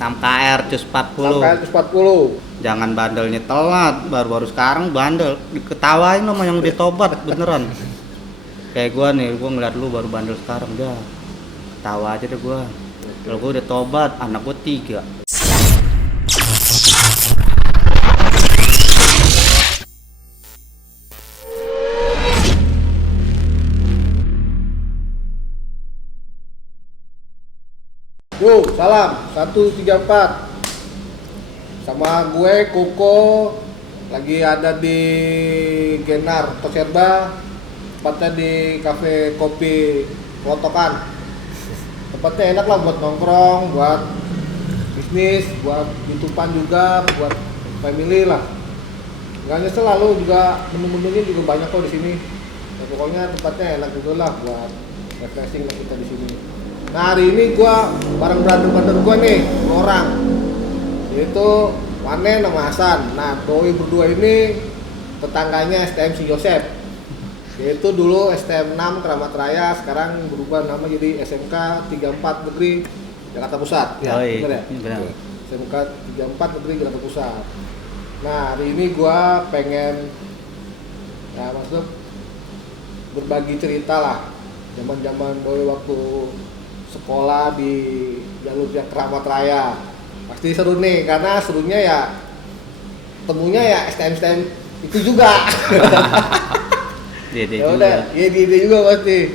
6KR cus 40. 6KR cus 40. Jangan bandelnya telat, baru-baru sekarang bandel. Diketawain sama yang udah tobat beneran. Kayak gua nih, gua ngeliat lu baru bandel sekarang dah. Tawa aja deh gua. Kalau gua udah tobat, anak gua 3. Yuk, salam 134. Sama gue Koko lagi ada di Genar Toserba, tempatnya di kafe kopi Klotokan. Tempatnya enak lah buat nongkrong, buat bisnis, buat youtuber juga, buat family lah. Nggak nyesel, lalu juga menu-menunya juga banyak kok di sini. Ya, pokoknya tempatnya enak juga lah buat refreshing lah kita di sini. Nah, hari ini gua bareng brother gua nih, 2 orang. Yaitu Wanen sama Hasan. Nah, doi berdua ini tetangganya STM si Yosep. Yaitu dulu STM 6 Keramat Raya, sekarang berubah nama jadi SMK 34 Negeri Jakarta Pusat. Ya, benar ya? Benar. SMK 34 Negeri Jakarta Pusat. Nah, hari ini gua pengen maksud berbagi cerita lah. Zaman-zaman doi waktu sekolah di jalur Keramat Raya. Pasti seru nih, karena serunya ya temunya ya STM itu juga. Ya udah, ya dia juga pasti.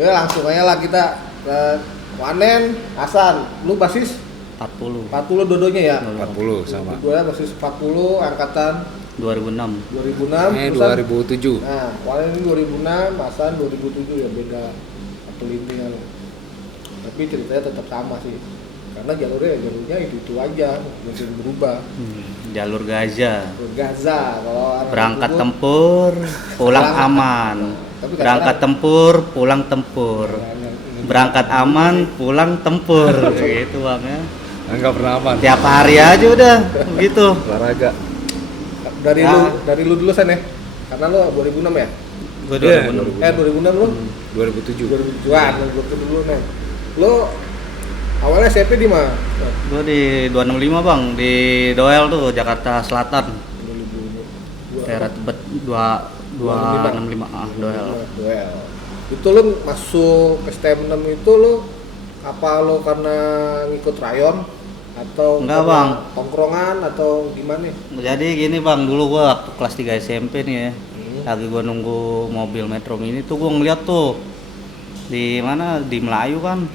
Ya langsung aja lah kita ke Wanen, Hasan. Lu basis 40 dua-duanya ya? 40 sama. Gue basis 40 angkatan 2006. 2007. Nah, Wanen ini 2006, Hasan 2007 ya, beda satu lintingan. Tapi ceritanya tetap sama sih, karena jalurnya itu aja, mungkin berubah. Jalur Gaza. Kalau Berangkat tempur, pulang aman. Berangkat tempur, pulang tempur. Berangkat aman, pulang tempur. Gitu Bang ya. Enggak pernah aman. Tiap hari aja udah begitu. Olahraga. Dari lu dulu San ya, karena lu 2006 ya. Gue 2006. 2006 lu 2007. 2007an lu dulu nih. Lu awalnya SMP di mana? Gue di 265 Bang, di Doel tuh, Jakarta Selatan. 2002. Daerah Tebet 265 Doel. Itu lu masuk STM 6 itu lu apa lu karena ngikut rayon atau enggak Bang, tongkrongan atau gimana? jadi gini Bang, dulu gua waktu kelas 3 SMP nih ya, lagi gua nunggu mobil Metro Mini tuh, gua ngeliat tuh di mana, di Melayu kan,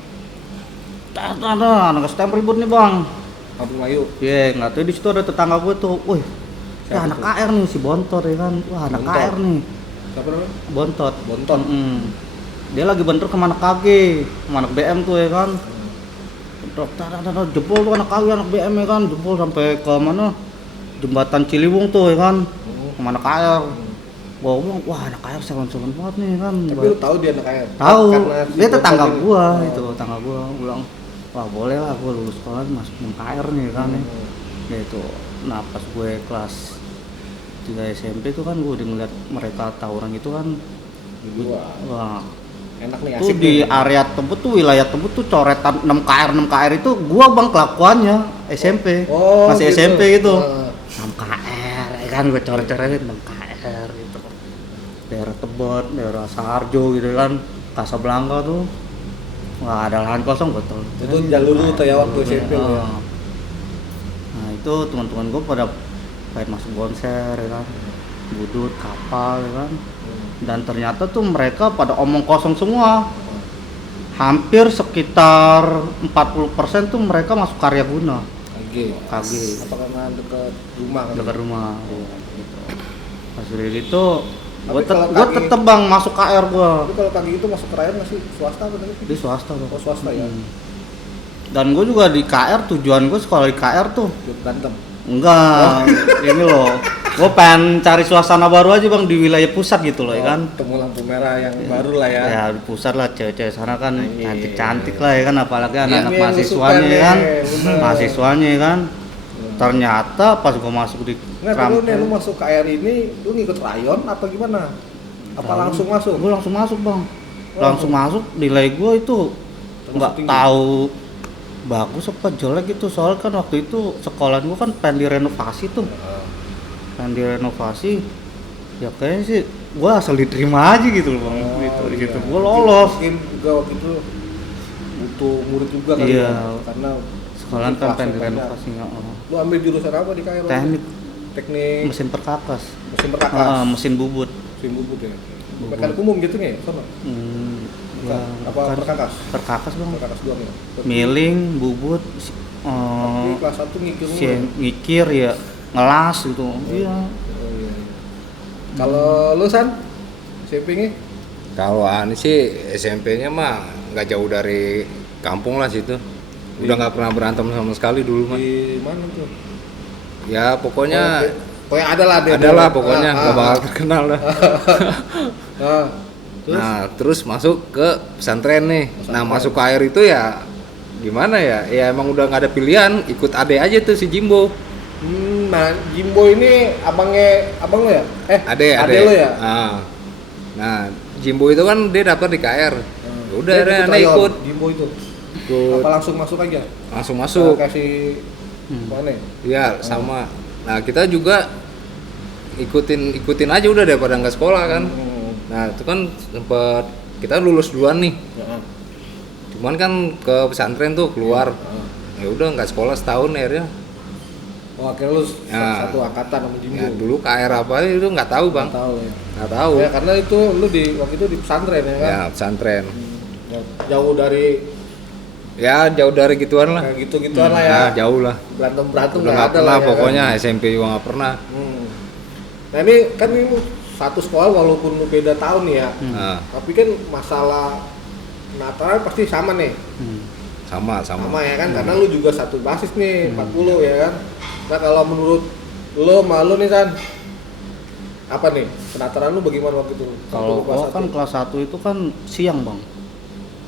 ada anak STM ribut nih Bang. Kampung Melayu. Iya, nggak tahu di situ ada tetangga gue tuh, wih, anak KR nih si Bontot ya kan, wah anak Bontot. KR nih. Siapa namanya? Bontot. Bontot. Dia lagi bentrok sama anak KG, sama anak BM tuh ya kan. Bentrok, jebol tuh anak KG, anak BM ya kan, jebol sampai ke mana? Jembatan Ciliwung tuh ya kan, sama anak KR. Gua bilang, wah anak KR seron-seron banget nih kan. Tapi lu tahu dia anak KR? Tahu, Karena si dia tetangga Bontot ini. gua, itu tetangga gua bilang, wah boleh lah gua lulus sekolah masuk KR nih kan. Ya itu, nah pas gue kelas 3 SMP itu kan gue udah ngeliat mereka tawuran itu kan. Wah, Enak nih, tuh asik di nih. area Tebet tuh, wilayah Tebet tuh coretan 6KR itu gua Bang kelakuannya SMP. Oh, Masih gitu. SMP gitu. Nah. 6KR ya kan, gue coret-coretin 6KR gitu. Daerah Tebet, daerah Saharjo gitu kan, Kasablanka tuh. Wah, ada lahan kosong betul. Itu jalur lu tuh ya waktu SMP lu ya. Nah, itu teman-teman gua pada pengen masuk konser ya kan. Budut, kapal ya kan. Dan ternyata tuh mereka pada omong kosong semua. Hampir sekitar 40% tuh mereka masuk karya guna. KG. Apa karena dekat rumah kan? Dekat rumah. Gitu. Pas dari itu Tapi kalau gua KG tetep Bang masuk KR gua. Tapi kalau KG itu masuk ke rayon nggak sih? Swasta apa tadi? Di swasta tuh. Oh, swasta ya. Dan gue juga di KR, tujuan gue sekolah di KR tuh Berantem. enggak, ini loh, gue pengen cari suasana baru aja Bang di wilayah pusat gitu loh ya kan. Temu lampu merah yang baru lah ya. Ya di pusat lah, cewek-cewek sana kan Iya. cantik-cantik lah ya kan, apalagi anak-anak Yang mahasiswanya suka ya kan, nih, bener. mahasiswanya ya kan. Ternyata pas gue masuk di Nggak, dulu nih lu masuk KR ini, lu ngikut rayon apa gimana? Apa langsung masuk? Gue langsung masuk Bang, Oh, langsung masuk, nilai gue itu Termasuk nggak tinggi. tahu bagus apa jelek itu, soalnya kan waktu itu sekolah gua kan pengen direnovasi tuh, pengen direnovasi. Ya kayaknya sih gua asal diterima aja gitu loh bang, gitu di situ gua lolos. Mungkin juga waktu itu butuh murid juga kali Iya. ya, karena Sekolah kan kelasnya pengen banyak. direnovasi. Lu ambil jurusan apa di KR? Teknik Teknik mesin perkakas. mesin perkakas. Mesin bubut. Mesin bubut ya. Bubut. Mekanik umum gitu nih, sama. Ya, Apa kan perkakas? perkakas bang. Perkakas doang ya. Milling, bubut, Tapi kelas 1 ngikir si mulu. ngikir ya, ngelas gitu. Iya. Oh, iya. Kalau lu San, SMP-nya? Kalau Ani sih SMP-nya mah nggak jauh dari kampung lah situ. Udah nggak pernah berantem sama sekali dulu mah. Di mana tuh? Ya pokoknya Pokoknya ada lah dia. ada lah pokoknya nggak bakal terkenal lah. Nah, terus Nah terus masuk ke pesantren nih. Nah masuk ke air itu ya gimana ya? Ya emang udah nggak ada pilihan, ikut ade aja tuh si Jimbo. nah Jimbo ini abang lo ya? Ade lo ya? Nah Jimbo itu kan dia daftar di KR. Ya udah Dia akhirnya Ane rayon, ikut. Jimbo itu. Ikut. Apa langsung masuk aja? Langsung masuk. Kasih mana? Iya sama. Nah kita juga ikutin aja udah daripada nggak sekolah kan. Nah itu kan sempet kita lulus duluan nih. Cuman kan ke pesantren tuh keluar. Ya udah nggak sekolah setahun akhirnya. Oh akhirnya lu Ya. satu angkatan sama Jimbo. Ya dulu KR apa itu nggak tahu bang. Nggak tahu ya. Nggak tahu. Ya karena itu lu di waktu itu di pesantren ya kan? Ya pesantren. Jauh dari Ya jauh dari gituan lah. kayak gitu-gituan lah ya. Nah, jauh lah. Berantem Udah nggak nggak ada pernah lah ya pokoknya kan? SMP juga nggak pernah. Nah ini kan ini satu sekolah walaupun lu beda tahun nih ya, Nah, tapi kan masalah Natalan pasti sama nih, sama. sama ya kan, karena lu juga satu basis nih 40 ya kan. Nah kalau menurut lu malu nih San, apa nih penataran lu bagaimana waktu itu? Kalau Waktu gua kan kelas 1 itu kan siang bang.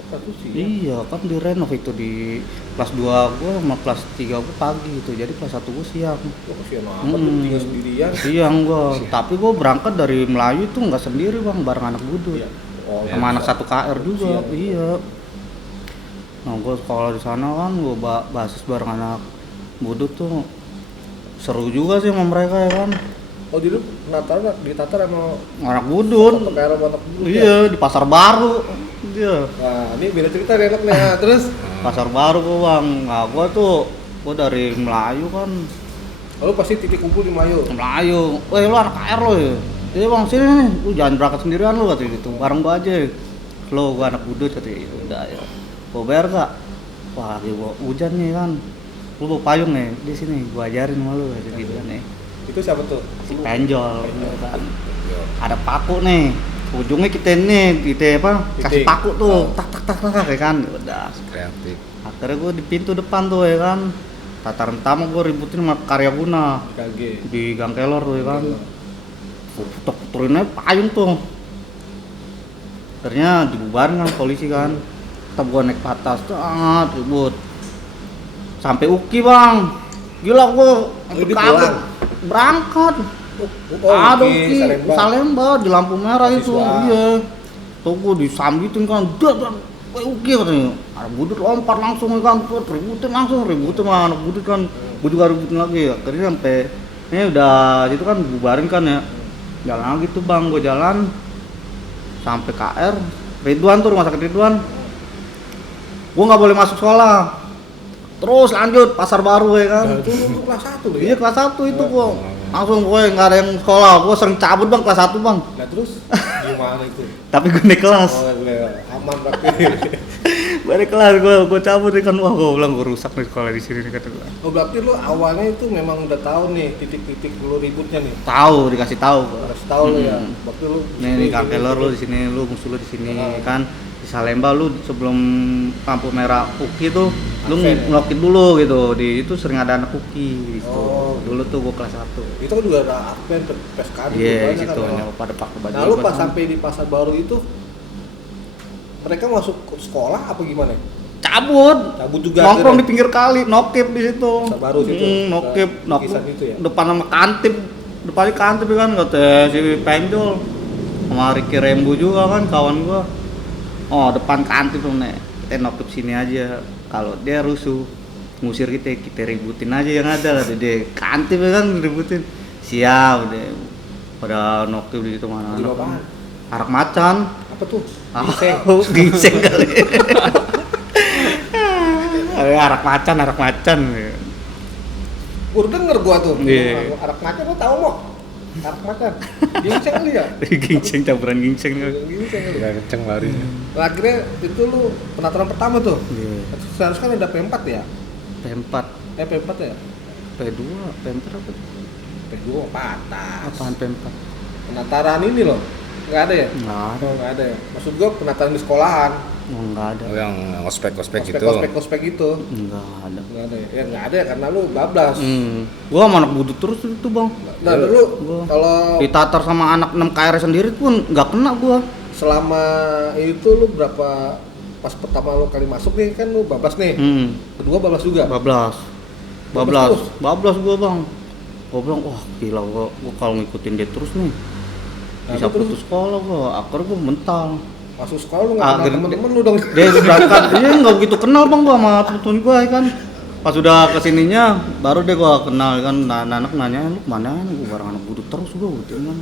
satu sih. Iya kan direnov itu di kelas 2 gua sama kelas 3 gua pagi gitu. Jadi kelas 1 gua siang. Oh, kasihan amat lu tinggal sendirian. Siang gua. Tapi gua berangkat dari Melayu itu nggak sendiri bang, bareng anak budut. Oh, Sama anak satu KR juga. Siang. Iya. Nah gua sekolah di sana kan gua basis bareng anak budut tuh seru juga sih sama mereka ya kan. Oh dulu Natalan ditatar sama Anak budut. satu KR sama anak dulu. Iya di pasar baru. Iya. Nah ini beda cerita nih enaknya. Nah, terus Pasar baru gua bang. Nah gua dari Melayu kan. lalu pasti titik kumpul di Mayo. Melayu, weh lu anak KR lo ya? Iya bang sini nih, lu jangan berangkat sendirian lu katanya gitu, bareng gua aja. Lo gua anak budut katanya gitu, udah ya. Gua bayar gak? Wah lagi gua hujan nih kan, lu bawa payung nih di sini, gua ajarin sama lu katanya gitu kan nih. Itu siapa tuh? Si penjol, gitu kan. Ada paku nih, ujungnya kita apa? Kasih Titik. paku tuh, tak ya kan, udah. Kreatif. Akhirnya gua di pintu depan tuh ya kan. Tataran pertama gua ributin sama Karya Guna KG. di Gang Kelor tuh ya kan. Puter-puterin aja payung tuh. Akhirnya dibubarin kan polisi kan. Tetap gua naik ke atas tuh, ribut. Sampai Uki bang. Gila gua Ini kaget. pulang? Berangkat. Oh, Ada Uki, Uki, Salemba. Salemba di lampu merah itu. Mahasiswa. Iya. Tuh gua disambitin kan. Uki katanya. Ada budut lompat langsung kan. Tuh ributin sama anak budut kan. Gua juga ributin lagi ya. Akhirnya sampai ini udah itu kan bubarin kan ya. Jalan lagi tuh bang, gue jalan sampai KR Ridwan tuh, rumah sakit Ridwan. Gue nggak boleh masuk sekolah, terus lanjut pasar baru ya kan. Nah, itu lu kelas 1 lu Iya ya? kelas 1 itu gue langsung gue nggak ada yang sekolah, gue sering cabut bang kelas 1 bang. Nah terus gimana itu? Tapi gue naik kelas, Oh boleh aman berarti. gue naik kelas, gue cabut nih kan, wah gue bilang gue rusak nih sekolah di sini nih kata gue. Oh berarti lu awalnya itu memang udah tahu nih titik-titik lu ributnya nih. Tahu, dikasih tahu. Kasih tahu lu ya. Waktu lu Nih Kang Kelor lu di sini, lu musuh lu di sini kan. Di Salemba lu sebelum lampu merah Uki tuh lu Aksen, ya? ngelokit dulu gitu. Di itu sering ada anak Uki gitu. Oh. Dulu tuh gua kelas 1. itu kan juga ada admin PSKD Iya, banyak gitu. kan, banyak. Pada pakai baju. Nah lu gua pas sama. sampai di pasar baru itu mereka masuk ke sekolah apa gimana? cabut. Cabut juga Nongkrong akhirnya? di pinggir kali, nokip di situ. Pasar baru situ? Nokip, Nah, lukisan itu ya? Depan sama kantip. Depannya kantip kan kata si Penjol. Sama Ricky Rembu juga kan kawan gua. Oh, depan kantip tuh nek. Kita nokip sini aja. kalau dia rusuh ngusir kita ributin aja yang ada lah dia kantip ya kan ributin siap deh pada nokti di situ mana Beli apaan? arak macan Apa tuh? ginseng kali arak macan Udah denger gua tuh. Iya. Arak macan lu tahu mau? Arak macan. Ginseng kali ya? ginseng campuran ginseng Ginseng kali. Udah kenceng larinya. Nah, akhirnya itu lu penataran pertama tuh. Iya. Seharusnya kan ada P4 ya? P4 P4 ya? P2 P4 apa P2 patas. apaan P4 Penataran ini loh. Enggak ada ya? nggak ada Oh, enggak ada ya. Maksud gua penataran di sekolahan. oh, nggak ada Oh yang ospek gitu. Ospek gitu. nggak ada Enggak ada ya? Ya enggak ada ya karena lu bablas. gua sama anak budut terus itu bang Nah, dulu Gua kalau ditatar sama anak 6 KR sendiri pun nggak kena gua selama itu lu berapa pas pertama lu kali masuk nih kan lu bablas nih. Kedua bablas juga. bablas gua bang gua bilang wah gila gua kalau ngikutin dia terus nih Nah, bisa terus? putus sekolah gua akhirnya gua mental Masuk sekolah lu enggak kenal gede- temen-temen lu dong. dia berangkat dia nggak begitu kenal bang gua sama tutun gua ya kan pas udah kesininya baru deh gua kenal kan anak nanya lu kemana gua bareng anak budut terus gua gitu kan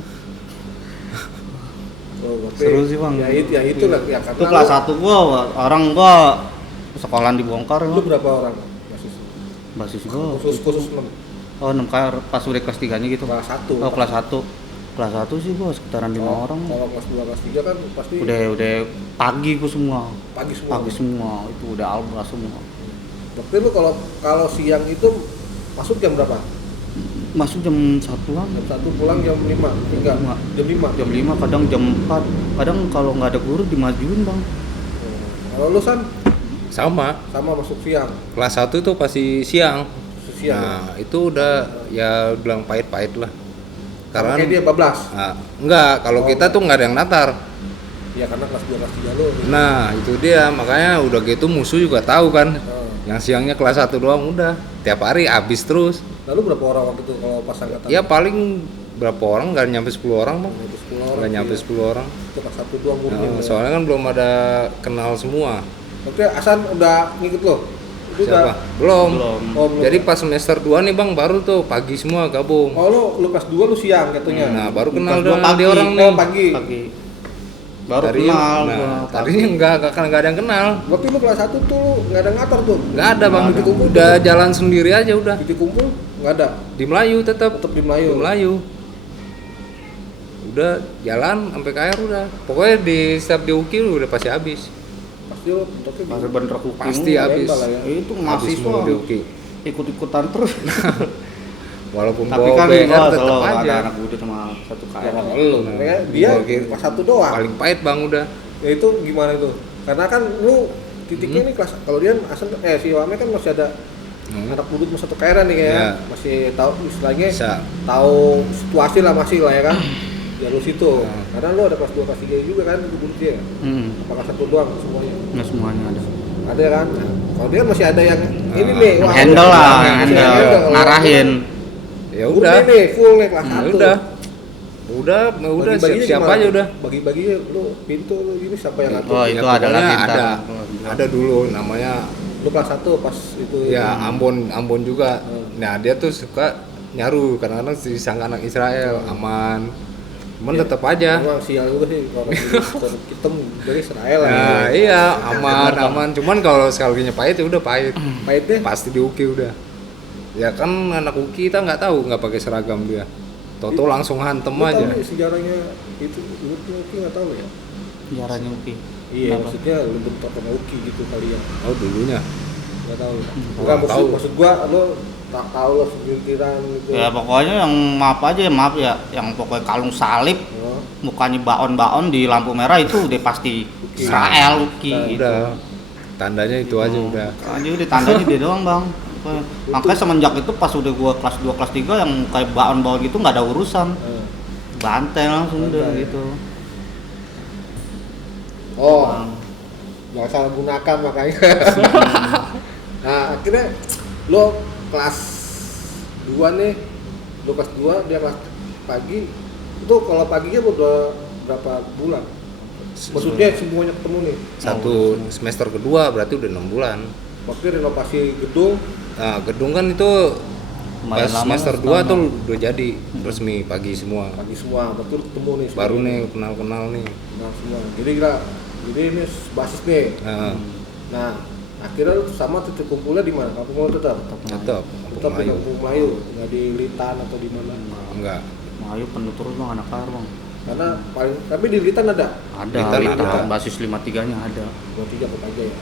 Oh, tapi seru sih bang Ya itu lah ya karena itu kelas 1 gua orang gua sekolahan dibongkar ya lu berapa orang? Masih basis gua khusus 6. oh 6 KR pas udah kelas 3 nya gitu Kelas 1. oh kelas 1 sih gua sekitaran 5 orang Kalau kelas 2 kelas 3 kan pasti udah pagi gua semua pagi semua. itu udah alba semua Tapi lu kalau siang itu masuk jam berapa? masuk jam 1-an Jam 1 pulang jam 5. Enggak. Lima. Jam 5. jam 5 kadang jam 4 kadang kalau nggak ada guru dimajuin bang Kalau lu San Sama. masuk siang. Kelas 1 tuh pasti siang. Siang. Nah, itu udah ya bilang pahit-pahit lah. Karena Kayak dia bablas. enggak, kalau Oh. kita tuh nggak ada yang natar. Ya karena kelas 2 kelas 3 lu. Nah, itu dia, makanya udah gitu musuh juga tahu kan. Oh. Yang siangnya kelas 1 doang udah. Tiap hari habis terus. Lalu berapa orang waktu itu kalau pas angkatan? Ya paling berapa orang, nggak nyampe 10 orang bang. Itu 10 orang. Nggak nyampe iya. 10 orang. Itu kelas 1 doang muridnya. Nah, soalnya kan belum ada kenal semua. Oke, Hasan udah ngikut lo? Itu Siapa? udah. Belum. Oh, belum. Jadi pas semester 2 nih bang, baru tuh pagi semua gabung. Oh lu kelas 2 lu siang katanya. Nah, baru kenal Kelas dua dengan dia orang nih. Oh, pagi. baru Tadinya- kenal nah, gua. tadinya nggak ada yang kenal. Berarti lu kelas 1 tuh nggak ada ngator tuh. Nggak ada bang, Titik kumpul udah jalan sendiri aja udah. Titik kumpul nggak ada. Di Melayu tetap. Tetap di Melayu. Di Melayu. Udah jalan sampai KR udah. Pokoknya di setiap di UKI udah pasti habis. Pasti lo bentuknya Pasti bener kuping Pasti lu. habis. Lembal lah ya. Itu Habis semua di mahasiswa UKI. ikut-ikutan terus Walaupun tapi bawa kan BR gua tetap selalu aja. ada anak budut sama satu Ya, KR lu. Ya, dia Gua kira- kelas 1 doang. Paling pahit bang udah. Ya itu gimana itu? Karena kan lu titiknya nih kelas kalau dia si Wame kan masih ada anak budut masih satu KR nih ya. Ya. Masih tahu istilahnya Bisa. tahu situasi lah masih lah ya kan. Ya lu situ. Nah. Karena lu ada kelas 2 kelas 3 juga kan itu budut dia. Apakah satu doang semuanya? nggak semuanya ada Ada kan? Nah, kalau dia masih ada yang ini nih, yang wah, handle lah masih yang handle. handle Kalau ngarahin Ya Udah udah. nih full nih kelas Ya 1. udah Bagi-baginya siap gimana? aja udah. Bagi-bagi lu pintu lu ini siapa yang ngatur? oh Ya, itu ada pokoknya lagi ada. ntar. Ada dulu namanya Lu kelas 1 pas itu ya Ambon juga. Hmm. Nah, dia tuh suka nyaru kadang-kadang disangka anak Israel, aman. Cuman Ya, tetap aja. Emang sial juga sih kalau hitam dari Israel lah. Nah, iya, aman. Cuman kalau sekalinya pahit ya udah pahit. Pahitnya Pasti di UKI udah. Ya kan anak UKI kita nggak tahu nggak pakai seragam dia. Toto langsung hantem lu aja. tahu nih sejarahnya itu lu nggak tahu ya? jaranya Uki Iya, Kenapa? maksudnya lu bentuk sama Uki gitu kali ya. Oh, dulunya. Nggak tahu ya. Kurang Bukan tahu. maksud gua lu tak tahu lo segelintiran gitu. ya pokoknya yang maaf ya yang pokoknya kalung salib Oh. mukanya baon-baon di lampu merah itu udah pasti Uki. Israel Uki Nah, gitu. Udah. Tandanya itu aja udah. Aja udah tandanya dia doang bang. Makanya semenjak itu pas udah gua kelas 2 kelas 3 yang kayak baon-baon gitu nggak ada urusan. Eh. Bantai langsung udah Bantai. gitu. Oh, nggak salah gunakan makanya. Nah, akhirnya lo kelas 2 nih, lo kelas 2 dia kelas pagi. Itu kalau paginya udah berapa bulan? Maksudnya semuanya ketemu nih. Satu semester kedua berarti udah 6 bulan. Waktu renovasi gedung Nah, gedung kan itu Lumayan pas lama, semester setahun 2 tuh udah jadi resmi pagi semua. pagi semua, betul ketemu nih. Baru nih kenal-kenal nih. Nah, semua. Jadi ini basis nih. Nah, Nah, akhirnya lu sama titik kumpulnya di mana? Kampung Melayu tetap. tetap Tetap di Kampung Melayu, nggak di Litan atau di mana. enggak. Ayo penuh terus bang anak air bang. Karena paling tapi di Litan ada. Ada, Litan ada. ada. Basis 53-nya ada. 23 apa aja ya.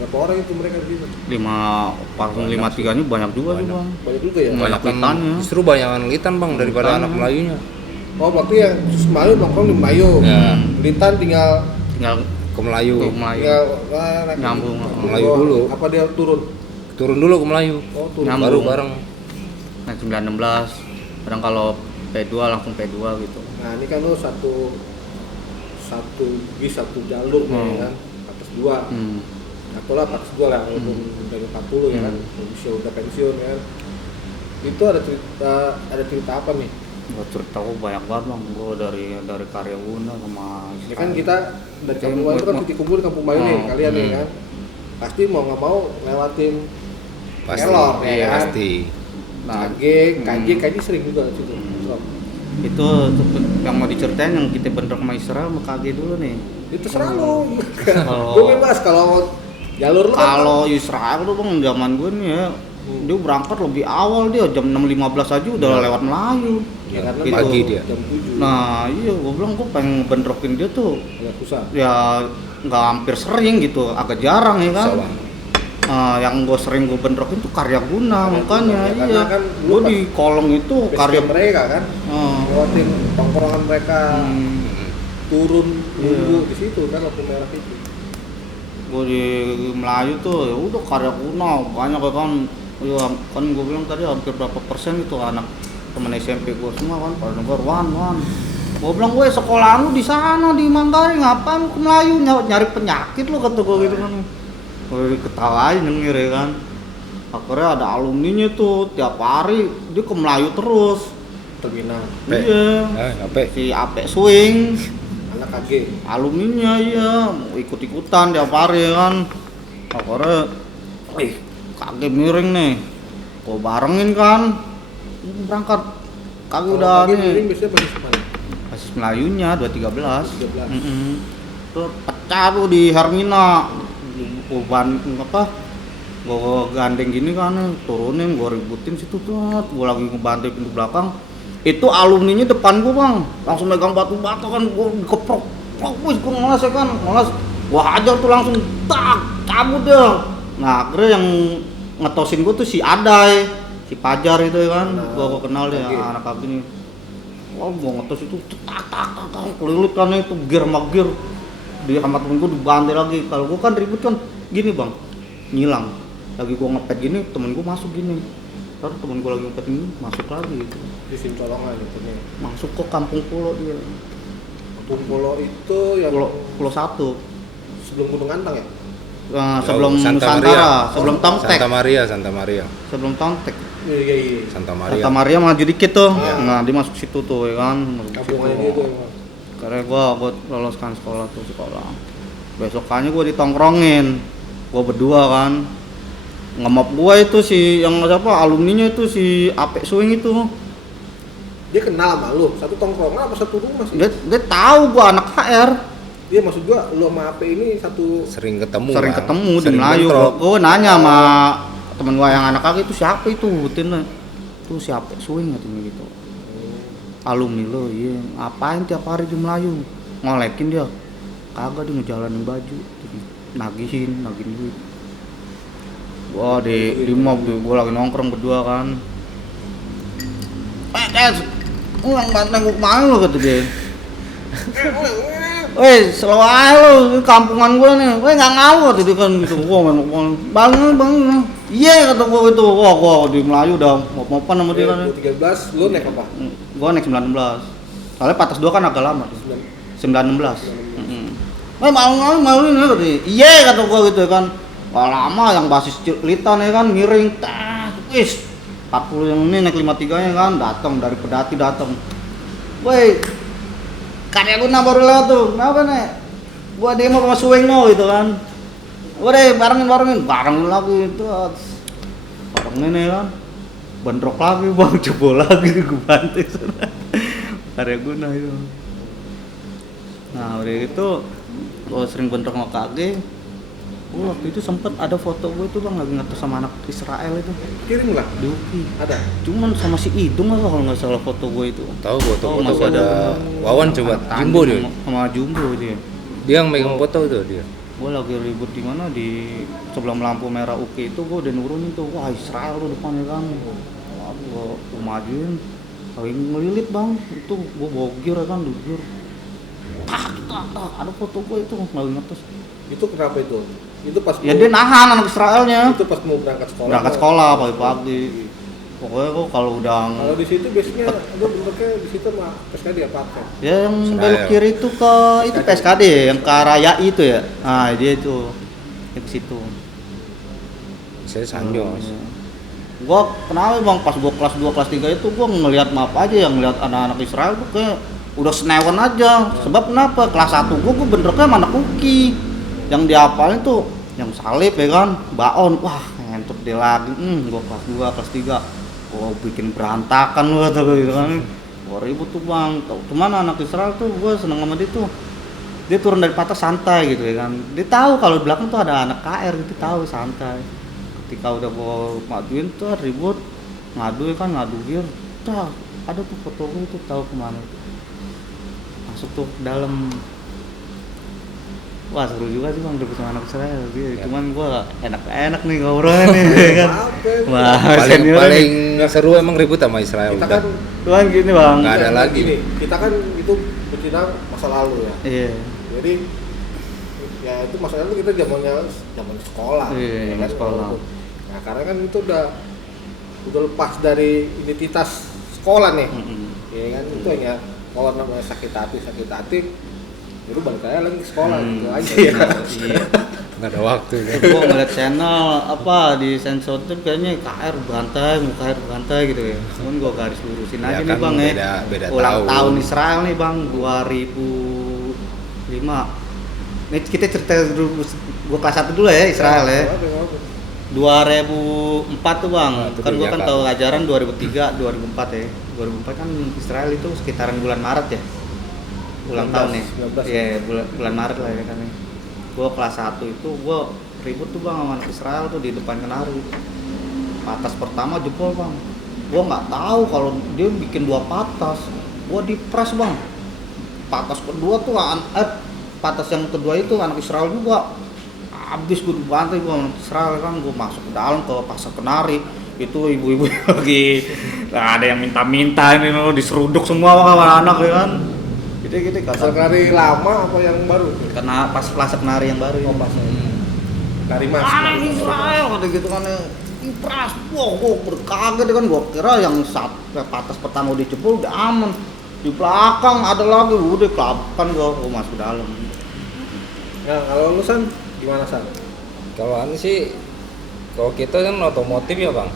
Berapa orang itu mereka di situ? 53-nya banyak juga tuh bang. Banyak juga ya. Banyak Kan litannya. justru banyak litan bang daripada Litan. anak Melayunya. Oh, berarti yang khusus Melayu nongkrong di Melayu. Ya. Litan tinggal Tinggal Ke Melayu. ke Melayu. naik Nyambung. Melayu dulu. Apa dia turun? Turun dulu ke Melayu. Oh, turun. Nyambung. Baru bareng. Naik 916. Kadang kalau P2 langsung P2 gitu. Nah, ini kan lo satu bis satu jalur nih kan. Atas dua. Atau lah atas dua lah walaupun dari 40 ya kan. Bisa udah pensiun ya kan. Itu ada cerita apa nih? Gua cerita gua banyak banget bang. Gua dari Karya Una sama Ini kan kita dari Kampung Melayu kan titik kumpul di Kampung Melayu nih kalian nih kan. Pasti mau nggak mau lewatin Pasti. Kelor ya Iya, kan. pasti. KJ sering juga di situ. itu yang mau diceritain yang kita bentrok sama Israel sama KG dulu nih. Itu terserah lu. Kalau- Gue bebas kalau jalur lu kan. Kalau Israel tuh bang zaman gue nih ya, dia berangkat lebih awal, dia jam 6.15 aja udah lewat Melayu. Ya, karena Gitu. Pagi dia. jam 7. Nah iya, gue bilang gue pengen bentrokin dia tuh Ya susah. ya nggak hampir sering gitu, agak jarang ya kan. Bisa, Bang. Yang gue sering gue bentrokin tuh Karya Guna, makanya Ya, karena iya. kan Gue lu di kolong itu Base Karya camp mereka kan. Ah. Lewatin tongkrongan mereka. Hmm. Turun Iya. nunggu di situ kan lampu merah itu. Gue di Melayu tuh ya udah Karya Guna banyak ya kan. Ya kan gue bilang tadi hampir berapa persen itu anak temen SMP gue semua kan pada negor wan. Gue bilang gue sekolah lu di sana di Manggarai ngapain lu ke Melayu nyari penyakit lu kata gue gitu kan. Gue diketawain denger ya kan. Akhirnya ada alumninya tuh tiap hari dia ke Melayu terus. Terminal. Iya. Apa? Si Ape Swing Anak KG. alumninya iya mau ikut-ikutan tiap hari ya kan. Akhirnya kaki miring nih, gua barengin kan, berangkat kaki udah KG nih, miring biasanya basis mana? basis Melayunya 213. 13. Terus pecah tuh di Hermina, gua gandeng gini kan, turunin, gua ributin situ tuh, gua lagi ngebantai pintu belakang, itu alumninya depan gua bang, langsung megang batu-batu kan, gua dikeprok, wih gua malas ya kan, gua hajar tuh langsung, tak, cabut deh. Nah akhirnya yang ngetosin gua tuh si Adai, si Pajar itu ya kan, gua kenal dia, anak kaki nih. Wah gua ngetos itu, tak, kelilit kan itu, gear sama gear. Dia sama temen gua dibantai lagi, kalau gua kan ribut kan, gini bang, ngilang. Lagi gua ngepet gini, temen gua masuk gini. Terus temen gua lagi ngepet gini, masuk lagi gitu. Di Simcolongan itu nih. Masuk ke Kampung Pulo dia. Kampung Pulau itu yang Pulau 1. sebelum Gunung Antang ya? Sebelum Santa Nusantara, Maria. sebelum Tomtek. Santa Maria. Sebelum Tomtek. Iya. Santa Maria. Santa Maria maju dikit tuh. Iya. Nah, dia masuk situ tuh ya kan. Masuk Kampungannya situ. dia tuh emang. Karena gua loloskan sekolah. Besokannya gua ditongkrongin. Gua berdua kan. Ngemop gua itu si yang siapa alumninya itu si Ape Swing itu. Dia kenal sama lu, satu tongkrongan apa satu rumah sih? Dia tahu gua anak HR. Dia maksud gua lu sama AP ini satu Sering ketemu. Sering Bang. ketemu di Sering Melayu. bentrok. Gua nanya sama temen gua yang anak kaki itu siapa itu butin itu siapa Swing katanya gitu. Alumni lo, iya. Ngapain tiap hari di Melayu? Ngolekin dia. Kagak dia ngejalanin baju. Nagihin duit. Gua di mob tuh, gua lagi nongkrong berdua kan. Ulang banteng gua kemana lo kata dia. Weh, selalu aja lo, ini kampungan gua nih. Weh, nggak ngawur tadi kan gitu. Gua bang. Iya kata gua itu. Wah, gua di Melayu udah mau-mopan sama dia kan. 13, lu naik apa? Gua naik 19. Soalnya patas 2 kan agak lama. 916. Weh, malu ini kata dia. Iya kata gua gitu kan. Wah, lama yang basis Litan ya kan miring. Wis. 40 yang ini naik 53-nya kan datang dari Pedati datang. Woi, Karya Guna baru lewat tuh. Kenapa nih? Gua demo sama Swing no gitu kan. Udah barengin lagi itu. Barengin ya kan. Bentrok lagi bang, jebol lagi gue banting sana. Karya guna itu. Nah udah itu gue sering bentrok sama kakek. Waktu itu sempet ada foto gue itu bang lagi ngetes sama anak Israel itu. Kirim lah. Di UPI. Ada. Cuman sama si Idung lah kalau nggak salah foto gue itu. Tahu foto masih ada Wawan coba anak Jumbo dia. tandem sama Jumbo dia. Dia yang megang foto itu dia. Gue lagi ribut di mana di sebelum lampu merah UPI itu gue udah nurunin tuh, wah Israel lu depannya kan. Wah gue majuin, lagi ngelilit bang, itu gue bawa gear kan, gear. Ada foto gue itu lagi ngetes. Itu kenapa itu? Itu pas Ya dia nahan anak Israelnya. itu pas mau berangkat sekolah. Berangkat sekolah pagi-pagi. Pokoknya kok kalau udah Kalau di situ biasanya lu bentuknya di situ mah PSKD apa? ya yang Israel. belok kiri itu ke itu PSKD yang ke arah YAI itu ya. Nah, dia itu ke situ. Saya Sanjos. Gua kenal bang pas gua kelas 2 kelas 3 itu gua ngelihat map aja yang ngelihat anak-anak Israel tuh kayak udah senewan aja. Sebab kenapa? Kelas 1 gua bentroknya sama anak Uki. Yang dihafalin tuh yang salib ya kan, baon. Wah, ngentut dia lagi. Gua kelas 2 kelas 3 gua bikin berantakan gua tuh gitu kan. Gua ribut tuh bang. Cuman anak Israel tuh gua seneng sama dia tuh. Dia turun dari patas santai gitu ya kan. Dia tahu kalau di belakang tuh ada anak KR gitu, tahu santai. Ketika udah gua majuin tuh ribut, ngadu ya kan, ngadu gear. Dah, ada tuh foto gue tuh tahu kemana itu. Masuk tuh ke dalam. Wah seru juga sih bang ribut sama anak Israel. Ya. Cuman gua enak ngobrolnya nih ya kan. Wah Paling seru emang ribut sama Israel. Kita udah. kan Tuhan gini bang. Nggak ada lagi. Gini, kita kan itu bercerita masa lalu ya. Iya. Jadi ya itu masa lalu kita zaman sekolah. Iya, ya zaman sekolah. Nah, karena kan itu udah lepas dari identitas sekolah nih. Ya kan itu hanya kalau namanya sakit hati itu balik lagi ke sekolah gitu aja ya. Iya. Nggak ada waktu kan. Gua ngeliat channel apa di sensor tuh kayaknya KR berantai gitu ya. Cuman gua garis lurusin Ya aja kan nih bang beda ulang tahun. tahun Israel nih bang 2005. Nih kita cerita dulu, gua kelas 1 dulu ya Israel ya. 2004 tuh bang, Nah, itu kan gua kan Jakarta. tahu ajaran 2003, 2004 ya. 2004 kan Israel itu sekitaran bulan Maret ya. Ulang 19, tahun nih. 19. Iya, bulan Maret lah ya kan. Gua kelas 1 itu gua ribut tuh bang sama anak Israel tuh di depan Kenari. Patas pertama jebol bang. Gua nggak tahu kalau dia bikin 2 patas. Gua dipres bang. Patas kedua tuh patas yang kedua itu anak Israel juga habis gue dibantai gue anak Israel kan. Gue masuk ke dalam ke pasar Kenari itu ibu-ibu lagi ada yang minta-minta ini lo diseruduk semua sama anak ya kan. Gitu Pasar Kenari lama apa yang baru? Karena pas Plaza Kenari yang baru Oh, ini. pas dari Mas. Anak Israel kata gitu kan. Impras, wah gue berkaget kan, gue kira yang patas pertama udah jebol udah aman. Di belakang ada lagi, udah kelapakan gue masuk ke dalam. Nah, kalau lu San gimana San? Kalau anu sih, kalau kita kan otomotif ya bang,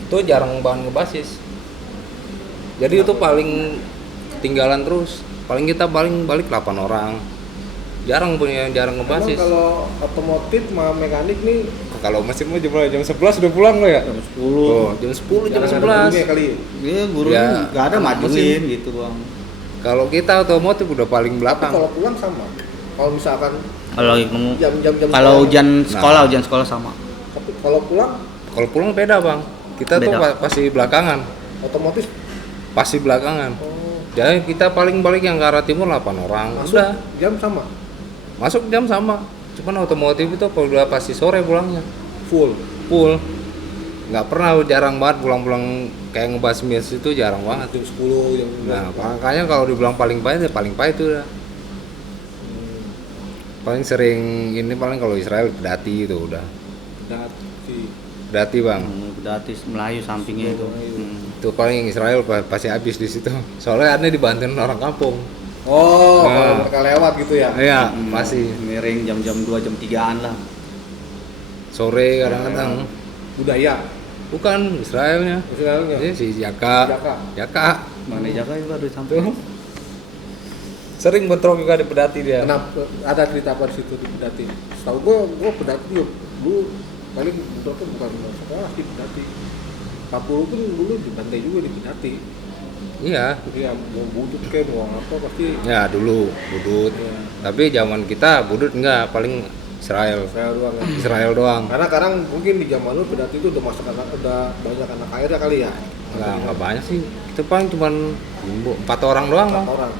itu jarang banget ngebasis. Jadi itu paling ketinggalan terus. Paling kita balik 8 orang. Jarang ngebasis. Emang kalau otomotif sama mekanik nih Kalau mesin mau jam 11 udah pulang lo ya? Jam 10. Oh, jam 10, jam jarang ada gurunya 11. kali. Dia gurunya Ya, nggak ada anak majuin mesin. gitu bang. Kalau kita otomotif udah paling Tapi belakang. kalau pulang sama. Kalau misalkan Kalau ketemu jam-jam kalau sekolah. ujian sekolah sama. Tapi kalau pulang Kalau pulang beda bang. Kita tuh Beda. pasti belakangan. otomotif Pasti belakangan. Jadi kita paling balik yang ke arah timur 8 orang. masuk Udah. jam sama. Masuk jam sama. Cuman otomotif itu kalau udah pasti sore pulangnya. Full. Nggak pernah, jarang banget pulang-pulang kayak ngebahas mes itu jarang banget. Jam 10 jam Nah, makanya kalau dibilang paling pahit ya paling pahit itu udah. Paling sering ini paling kalau Israel pedati itu udah. Pedati bang. Berarti Melayu sampingnya itu. Itu paling Israel pasti habis di situ. Soalnya ada dibantuin orang kampung. Oh, Nah. kalau mereka lewat gitu ya. Iya, Hmm, pasti miring jam 2 jam 3-an lah. sore kadang-kadang. Budaya. Bukan Israelnya. Misalnya Ini si Jaka. Jaka. Jaka. Mana jaga itu baru sampai. Sering bentrok juga di pedati dia. Kenapa ada cerita apa di situ di Pedati? Setahu gua Pedati dulu paling bentroknya bukan sekolah sih Pedati. 40 pun dulu dibantai juga di Pedati. Iya. Jadi ya, mau budut kayak mau apa pasti Ya dulu budut. ya, Tapi zaman kita budut enggak, paling Israel. saya doang ya. Israel doang. Karena sekarang mungkin di zaman lu Pedati itu udah masuk udah banyak anak airnya kali ya. Enggak banyak sih. Itu paling cuman 4 orang doang, Bang. 4 orang.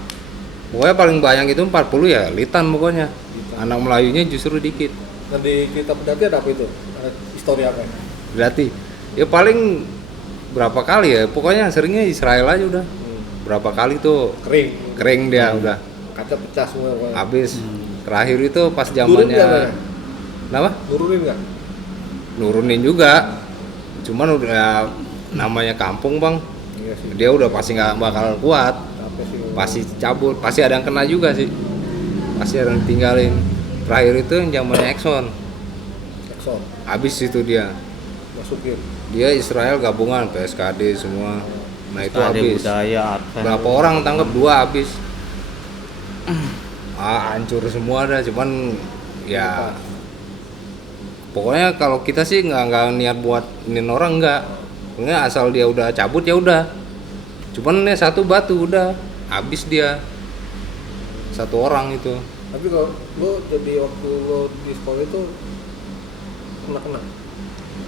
Pokoknya paling banyak itu 40 ya Litan pokoknya. Litan. Anak Melayunya justru dikit. Dan di cerita Pedati ada apa itu? Ada histori apa? Berarti ya paling berapa kali ya? Pokoknya seringnya Israel aja udah. Berapa kali tuh Kering. kering dia udah. Kaca pecah semua. pokoknya. Habis terakhir itu pas Nurunin zamannya nggak, Bang? kenapa? Nurunin nggak? Nurunin juga. Cuman udah namanya kampung, Bang. Iya sih. Dia udah pasti nggak bakal kuat. Apa sih? Pasti cabut, pasti ada yang kena juga sih. Pasti ada yang tinggalin. Terakhir itu yang zamannya Exxon. Exxon Habis itu dia. masukin. Dia Israel gabungan PSKD semua. Nah itu Ada habis. budaya Advent. Berapa orang tangkap 2 habis. Hancur semua dah, cuman ya pokoknya kalau kita sih nggak niat buat inin orang nggak. Pokoknya asal dia udah cabut ya udah. Cuman nih satu batu udah habis dia. Satu orang itu. Tapi kalau lo jadi waktu lo di sekolah itu kena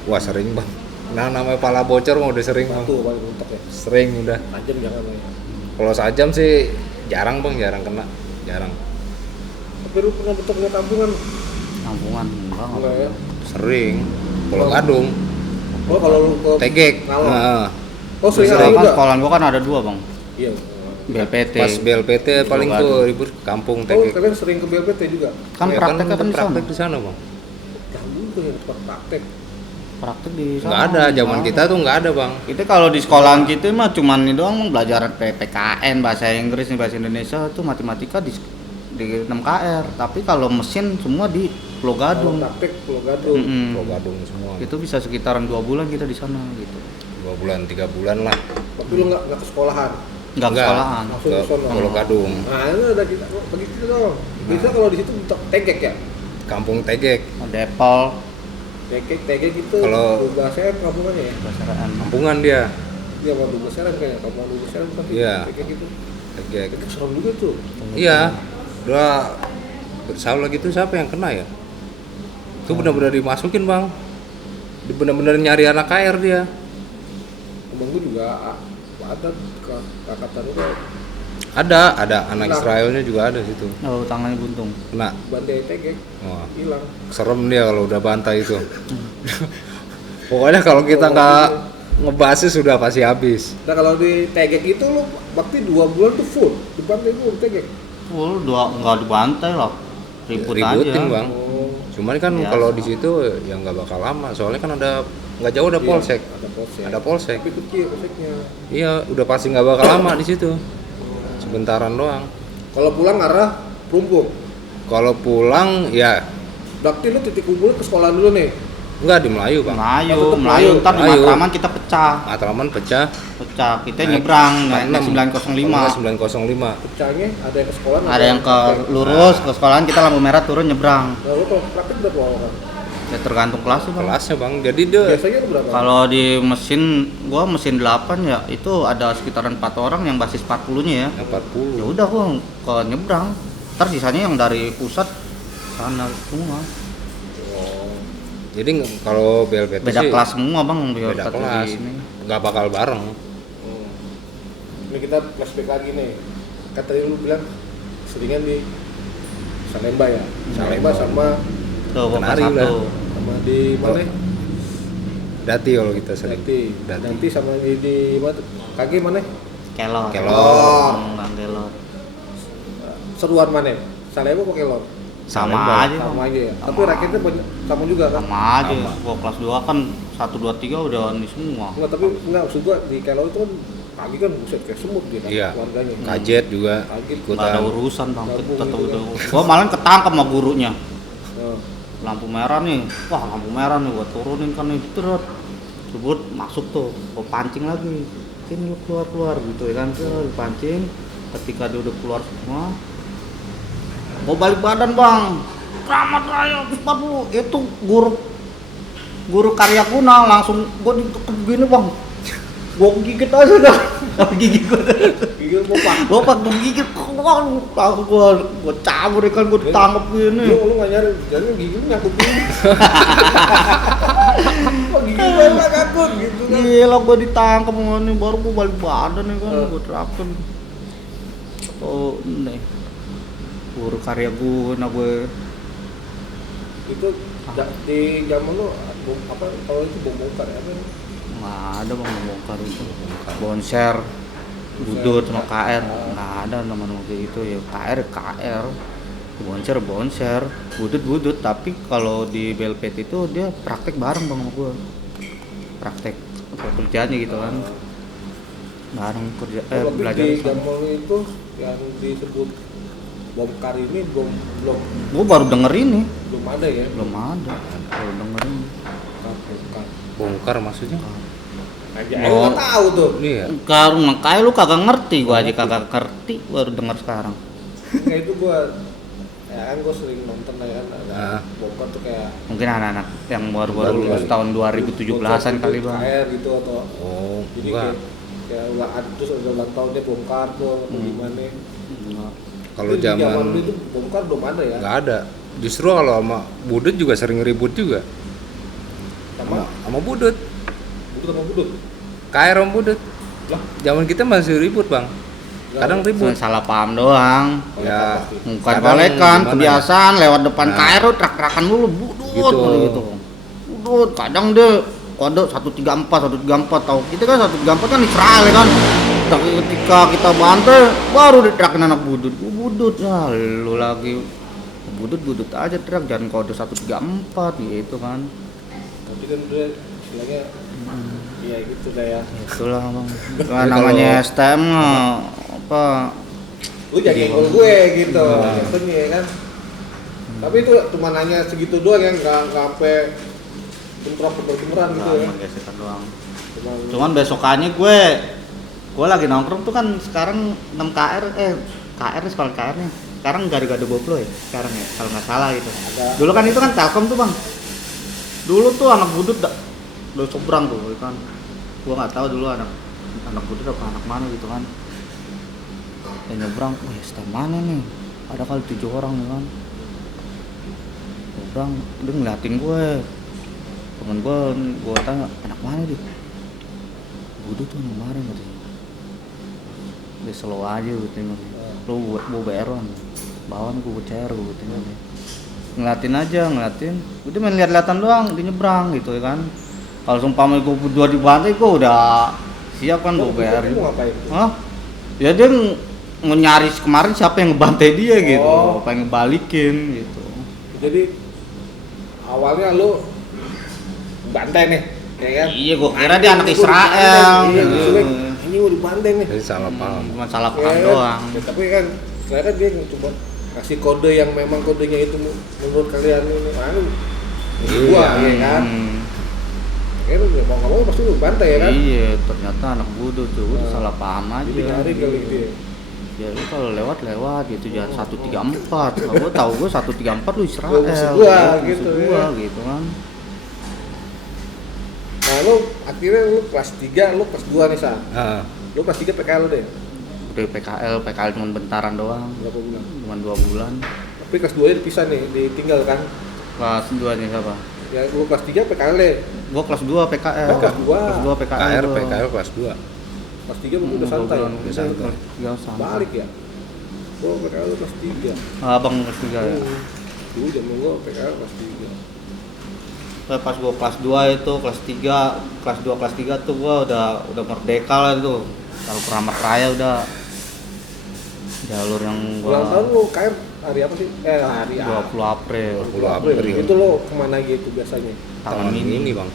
Wah sering bang. Nah namanya pala bocor mah udah sering bang. batu paling mentok ya. Sering udah. Tajam jangan lah ya. Kalau sajam sih jarang bang, jarang kena. Jarang. Tapi lu pernah bentuknya kampungan? Kampungan Enggak ya? Sering. Pulau Gadung. Oh kalau lu ke Tegek. Ngalor. Nah, Oh sering Kan ada juga? sekolah gua kan ada 2 bang, Iya. BLPT. pas BLPT paling Pulau tuh Gadung. ribut kampung Oh Tegek. kalian sering ke BLPT juga? Kan Ya, prakteknya kan di sana. praktek di sana bang. Jangan dulu ya tempat praktek. Praktek di sana. Nggak ada, zaman kita tuh nggak ada bang. Kita kalau di sekolahan kita mah cuman ini doang belajar PPKN, bahasa Inggris nih, bahasa Indonesia tuh matematika di 6KR. Tapi kalau mesin semua di Pulau Kalau Gadung. praktek Pulau Gadung. Mm-mm. Pulau Gadung semua. Itu bisa sekitaran 2 bulan kita di sana gitu. 2 bulan 3 bulan lah. Tapi lu nggak ke sekolahan. Enggak ke sekolahan. Langsung Ke ke sono. Pulau Gadung. Nah itu ada kita bagi kita dong. Biasanya kalau di situ bentuk tegek ya. Kampung Tegek. Depol, Tegek itu Kalau- 12 kampungannya ya. Basaraan. Kampungan dia. Iya mau 12 kayaknya. Kampungan 12 bukan sih? Iya. Tegek itu. Tegek. Tegek serem juga tuh. Iya. Udah bersalah gitu siapa yang kena ya? Itu benar-benar dimasukin bang. Dia benar-benar nyari anak air dia. Abang gue juga ada ke angkatan itu Ada anak Kena. Israelnya juga ada situ. Oh, tangannya buntung. Kena. bantai tegek Wah, hilang. serem dia kalau udah bantai itu. Pokoknya kalau kita nggak ngebahasnya sudah pasti habis. Nah kalau di tegek itu lu berarti 2 bulan tuh full dibantai full tegek. Full enggak dibantai lah. Ribut Ributin aja. bang. Oh, Cuman kan Biasa. kalau di situ ya nggak bakal lama. Soalnya kan ada nggak jauh ada iya, polsek. Ada polsek. Ada polsek. Tapi kecil polseknya. Iya, udah pasti nggak bakal lama di situ. Sebentaran doang. Kalau pulang arah Perumpung. Kalau pulang ya Berarti lu titik kumpul ke sekolah dulu nih. nggak di Melayu bang. Melayu, Oh, tetep Melayu, Melayu. ntar di Melayu. Matraman kita pecah. Matraman pecah. Kita Naik nyebrang, naik 46. 905. 905. Pecahnya ada yang ke sekolah. Ada yang ke lurus ke sekolahan, kita lampu merah turun nyebrang. Nah, lu kalau praktek berapa orang? Ya tergantung kelas sih bang. Kelasnya bang. Jadi dia Biasanya lu berapa? Kalau di mesin, gua mesin 8 ya itu ada sekitaran 4 orang yang basis 40-nya ya. yang 40. Ya udah gua ke nyebrang. Ntar sisanya yang dari pusat sana semua. Jadi kalau BLPT Beda sih kelas semua bang, beda BLPT kelas. ini. Nggak bakal bareng. Ini kita flashback lagi nih. Kan tadi lu bilang seringan di Salemba ya. Salemba sama Tuh gua kelas Kenari udah. 1. sama di mana? Dati kalau kita sering. Dati. Nanti sama di mana? tuh? Kaki mana? Kelor. Kelor. Bang Kelor. Seruan mana? Salemba pakai lor. Sama Salemba. aja. Sama Bang. aja ya. Tapi Sama. raketnya banyak sama juga kan? Sama aja. Sama. Gua kelas 2 kan 1 2 3 udah ini semua. Enggak, tapi enggak maksud gua di Kelor itu kan pagi kan buset kayak semut dia kan Iya. keluarganya. Kajet juga Kaget. Nggak ada ikutan. urusan bang, Gabung tetap gitu udah. kan. Gua malah ketangkep sama gurunya. Nah, Lampu merah nih, wah lampu merah nih, gua turunin kan nih, terus sebut masuk tuh, gua pancing lagi, sini lu keluar gitu ya kan, tuh dipancing. Ketika dia udah keluar semua, Gua balik badan bang, selamat raya 40. Itu guru karya guna langsung gua ditekuk gini bang. Gua gigit aja dah. Gigi gua. Gigil bopak. Bapak gua gigit, langsung gua cabur ikan gua ditangkap gini. Lu nggak nyari, jadi gigi lu nyangkut gini. Kok gigi gue nggak nyangkut gitu kan? Gila gua ditangkap ini baru gua balik badan ya kan, gua terakin. Oh nih, guru karya guna gue. Itu di zaman lu apa kalau itu bom bongkar ya apa? Nggak ada bang bongkar itu, bonser, budut sama KR, nggak ada nama-nama kayak gitu ya. KR, bonser, budut. Tapi kalau di BLPT itu dia praktek bareng bang sama gue, praktek kerjanya gitu kan, bareng kerja Tapi belajar. di zaman lu itu yang disebut bongkar ini belum Gue baru denger ini, belum ada ya? belum ada, baru denger ini. Bongkar. Bongkar maksudnya? Aja lu nggak tahu tuh. Iya. Karung makanya lu kagak ngerti, gua aja kagak ngerti, baru denger sekarang. Kayak itu gua ya kan gua sering nonton ya kan ada Ah. bongkar tuh kayak Mungkin anak-anak yang baru-baru Baru lulus kali. tahun 2017-an kali bang. KR gitu atau Oh, jadi enggak. kayak ulang terus ada ulang tahunnya bongkar tuh atau gimana? Kalau Itu di zaman zaman dulu itu bongkar belum ada ya? nggak ada. Justru kalau sama Budut juga sering ribut juga. Sama Sama Budut. budut sama budut. KR sama Budut. Lah, Zaman kita masih ribut, Bang. Kadang Cuma ribut. salah paham doang. Ya, Bukan kadang kolekan, gimana kebiasaan lewat depan Nah. KR lu trak-trakan dulu, budut Gitu. gitu. Budut, kadang dia kode 134 tahu. Kita kan 134 kan Israel ya kan. Tapi ketika kita bantai baru diterakin anak budut. Budut ya lu lagi budut aja terak, jangan kode 134 gitu kan. tapi kan udah istilahnya iya gitu dah ya. Itulah bang. Tapi Nah, namanya kalau- STM mah apa? Lu jangan nyenggol gue gitu. Itu nih ya kan. Tapi itu cuma nanya segitu doang yang nggak sampai bentrok-bentrokan gitu ya. Gesekan doang. Cuman Cuman besokannya gue lagi nongkrong tuh kan sekarang 6 KR KR nih sekolah KR nih. Sekarang gado-gado goplo ya sekarang ya kalau nggak salah gitu. Ada. Dulu kan itu kan Telkom tuh bang. Dulu tuh anak budut udah seberang tuh kan. Gua nggak tahu dulu anak budut apa anak mana gitu kan. Yang nyebrang, wah STM mana nih? Ada kali 7 orang nih kan. Nyebrang, dia ngeliatin gue. Temen gue tanya, anak mana dia? Budut tuh anak mana katanya. Dia slow aja gitu. Lu mau bayar kan? Bawa nih gue cair gue tinggal. Ngeliatin. Udah main lihat-lihatan doang, dia nyebrang gitu ya kan. Kalau sumpah gue berdua di pantai gue udah siap kan gue bayar. Lu ngapain? Hah? Ya dia mau nyari kemarin siapa yang ngebantai dia gitu, Oh. pengen balikin gitu. Jadi awalnya lu bantai nih, ya kan? Iya, gua kira dia anak Israel. Iya, maksudnya ini mau dibantai nih. Jadi salah paham. Cuma salah Ya paham kan? doang. Ya, tapi kan sebenarnya kan dia coba kasih kode yang memang kodenya itu menurut kalian ini anu gua ya kan. Ya lu mau nggak mau pasti lu bantai ya kan? Iya, ternyata anak budut tuh udah salah paham aja. Jadi nyari kali dia. Ya lu kalau lewat gitu jangan 134. Kalau gua tahu gua 134 lu Israel. Lu musuh gua, Musuh gitu, gua, ya. gitu kan. Nah lu akhirnya lu kelas 3, lu kelas 2 nih Sa. Ah, Lu kelas 3 PKL lu deh. Udah PKL cuma bentaran doang. Berapa bulan? Cuma 2 bulan. Tapi kelas 2 nya dipisah nih, ditinggal kan. Kelas 2 nya siapa? Ya lu kelas 3 PKL deh. Gua kelas 2 PKL. Oh, kelas 2. Kelas 2 PKL. KR, gua. PKL kelas 2. Kelas 3 mungkin udah santai. Udah santai. Ya, santai. Balik ya. Gua PKL lu kelas 3. Abang kelas 3 ya. Dulu zaman gua PKL kelas 3. Pas gua kelas 2 itu kelas 3 tuh gua udah merdeka lah itu. Kalau keramat raya udah jalur yang Ulang tahun gua lu KR hari apa sih? Hari 20 April 20 April. Itu lo kemana gitu biasanya? tahun ini. Bang.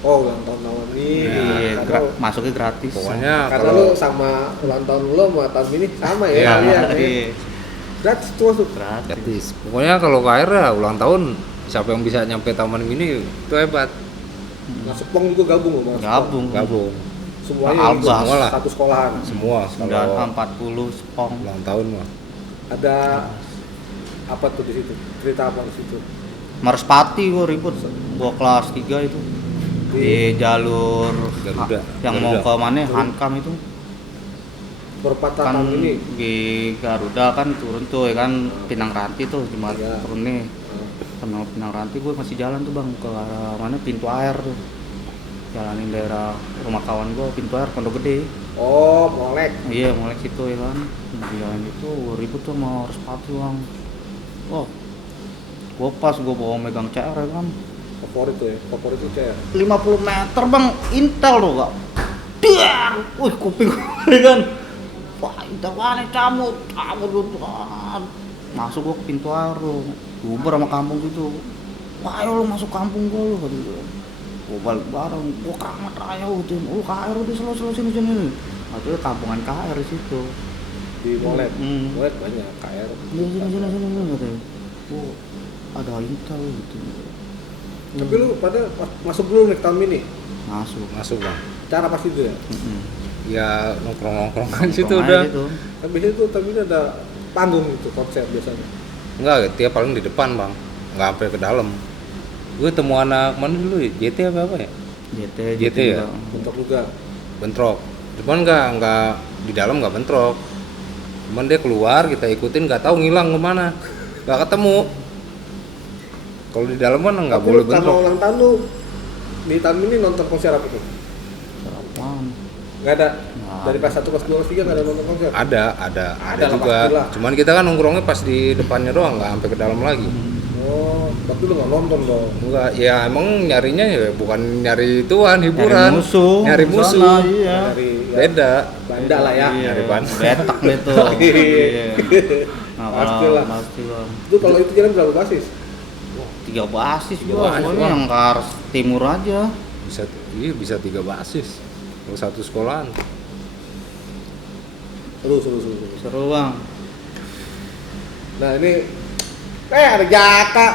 Oh, ulang tahun tahun ini. Iya, Karena, masuknya gratis. Pokoknya karena kalau lu sama ulang tahun lu sama tahun ini sama ya. Iya, kalian, ya. iya, Gratis tuh masuk. gratis. gratis. Pokoknya kalau KR ya ulang tahun siapa yang bisa nyampe taman mini itu hebat. Masuk pong juga gabung loh, Mas. Gabung. Gabung Semuanya Albas. Semua lah. satu sekolahan. semua Udah kalau 40 spong. ulang tahun mah. Ada Apa tuh di situ? Cerita apa di situ? Merespati gua ribut. Gua kelas 3 itu. Di jalur Garuda. yang mau Garuda. ke mana? Hankam itu. Perempatan Kan ini. di Garuda kan turun tuh ya kan Pinang Ranti tuh cuma Iya. turun nih. Sama Pinang Ranti gue masih jalan tuh bang ke arah mana pintu air tuh. Jalanin daerah rumah kawan gue pintu air Pondok Gede. Oh, molek. Iya mulai situ ya kan. Di jalan itu ribut tuh sama Respati bang. Oh, gue pas gue bawa megang CR ya kan. Favorit tuh ya. Favorit itu ya. 50 meter bang, Intel tuh gak. Diar, wih kuping gue kan. Wah Intel mana cabut gitu kan. Masuk gue ke pintu air tuh, bubar sama kampung gitu. Wah ayo lu masuk kampung gue lu kata gue. Gue balik bareng, gue Keramat Raya gitu. Oh KR udah selalu sini. Akhirnya kampungan KR di situ. Di molek. Hmm. Molek banyak KR. Sini katanya. Oh ada Intel gitu. Tapi lu pada masuk dulu naik tahun ini. Masuk bang. Cara pasti itu ya. Ya nongkrong kan situ Nongkrong udah. aja tuh. Tapi biasanya tuh tapi ada panggung gitu konser biasanya. Enggak, dia paling di depan bang, nggak sampai ke dalam. Gue temu anak mana dulu ya? JT apa ya? JT ya? juga. Bentuk juga. Bentrok. Cuman nggak di dalam nggak bentrok. Cuman dia keluar kita ikutin nggak tahu ngilang kemana, nggak ketemu. Kalau di dalam kan nggak Tapi boleh lu karena bentrok. ulang tahun lu di tahun ini nonton konser apa tuh? Apaan? Nggak ada. Nggak Dari ada. kelas 1, kelas 2, kelas 3 nggak ada nonton konser. Ada Ada lah, juga. pastilah. Cuman kita kan nongkrongnya pas di depannya doang, nggak sampai ke dalam lagi. Oh, tapi lu nggak nonton dong. Enggak, ya emang nyarinya ya bukan nyari ituan hiburan, Nyari Nyari musuh. musuh. Sana, iya. Dari ya, Beda. Banda lah ya. Iya, Nyari ban. betak gitu. Iya. Nah, Pastilah. pasti bang. Itu kalau itu jalan berapa basis? 3 basis Tiga gua, basis, soalnya Bang. yang ke arah timur aja. Bisa 3 basis. Kalau satu sekolahan. Seru. Seru bang. Nah ini, ada Jaka.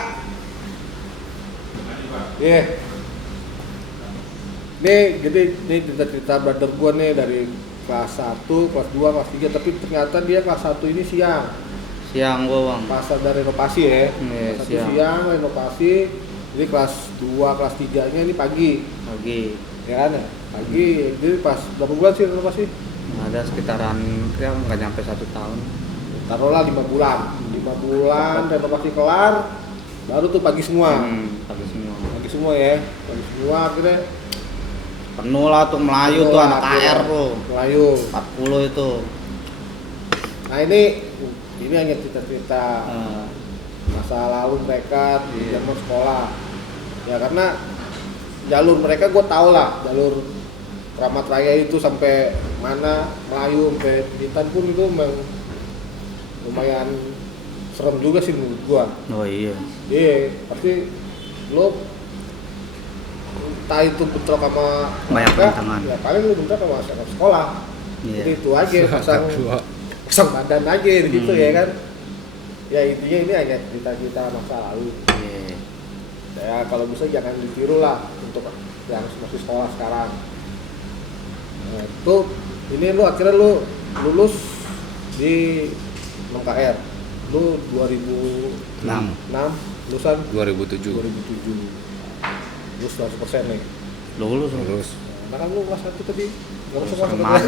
Iya. Nih, jadi ini cerita brother gua nih dari kelas 1, kelas 2, kelas 3, tapi ternyata dia kelas 1 ini siang. Siang gua bang. Pas ada renovasi ya. Iya, Kelas 1 siang. siang renovasi. Jadi kelas 2, kelas 3-nya ini pagi. Pagi. Ya kan ya? Pagi. Jadi pas berapa bulan sih renovasi? Ada sekitaran ya nggak nyampe 1 tahun. Taruhlah 5 bulan. 5 bulan renovasi kelar, baru tuh pagi semua. Pagi semua. Pagi semua ya. Pagi semua akhirnya Penuh lah tuh Melayu tuh anak KR tuh. Melayu. 40 itu. Nah ini hanya cerita-cerita Nah, masa lalu mereka di Iya. zaman sekolah. Ya karena jalur mereka gue tau lah, jalur Keramat Raya itu sampai mana, Melayu sampai Bintan pun itu memang lumayan serem juga sih menurut gua. oh iya. Iya, pasti lo entah itu bentrok sama Banyak mereka, bentangan. ya paling lu bentrok sama sekolah. Iya. Jadi itu aja pasang badan aja gitu ya kan. Ya intinya ini hanya cerita-cerita masa lalu. Iya. Ya kalau bisa jangan ditiru lah untuk yang masih sekolah sekarang. Nah, itu ini lu akhirnya lu lulus di 6KR. Lu 2006 lulusan 2007. 2007. Lulus 100% nih. Lulus. Lulus. Nah kan lu kelas 1 tadi enggak masuk Sering kelas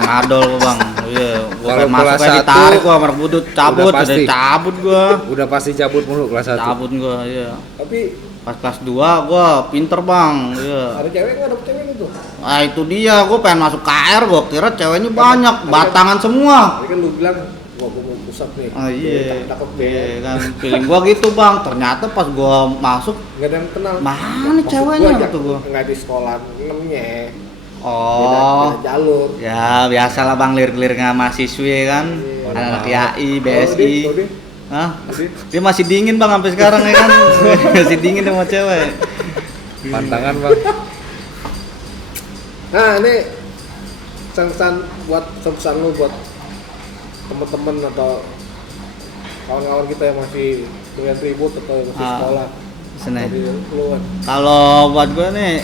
ngadol gua bang. Iya, gua Kalau pengen masuk kelas aja satu, ditarik gua sama budut cabut, udah pasti. udah cabut gua. Udah pasti cabut mulu kelas 1. Cabut gua, iya. Tapi Pas kelas 2 gua pinter bang, iya. ada cewek enggak dapet cewek gitu? Ah itu dia, gua pengen masuk KR, gua kira ceweknya banyak, batangan semua. Tadi kan lu bilang gua mau pusat nih. Ah iya, Cakep iya deh. kan, feeling gua gitu bang. Ternyata pas gua masuk, Enggak ada yang kenal. Mana Maksud ceweknya gua, gitu gua? Enggak di sekolah 6-nya. oh, Beda jalur. ya biasalah bang lirik-lirik sama mahasiswi kan, Iya. anak YAI, Oh, BSI. Dodi. Hah? Dodi. Dia masih dingin bang sampai sekarang ya kan, masih dingin sama cewek. Pantangan, Bang. Nah, ini pesan-pesan buat pesan lu buat teman-teman atau kawan-kawan kita yang masih dengan ribut atau yang masih Ah, sekolah. Sini. Dari lu kan. Kalau buat gue nih,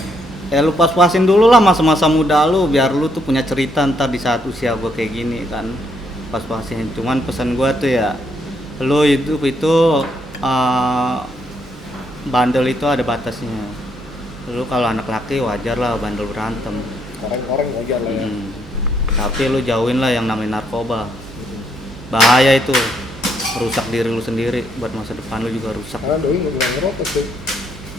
ya lu pas-pasin dulu lah masa-masa muda lu, biar lu tuh punya cerita ntar di saat usia gue kayak gini kan. Pas-pasin. Cuman pesan gue tuh ya, Lu hidup itu eh, bandel itu ada batasnya. Lu kalau anak laki wajar lah bandel berantem. Koreng-koreng wajar lah ya. Tapi lu jauhin lah yang namanya narkoba. Bahaya itu. Rusak diri lu sendiri, buat masa depan lu juga rusak. Karena doi nggak bilang ngerokok tuh.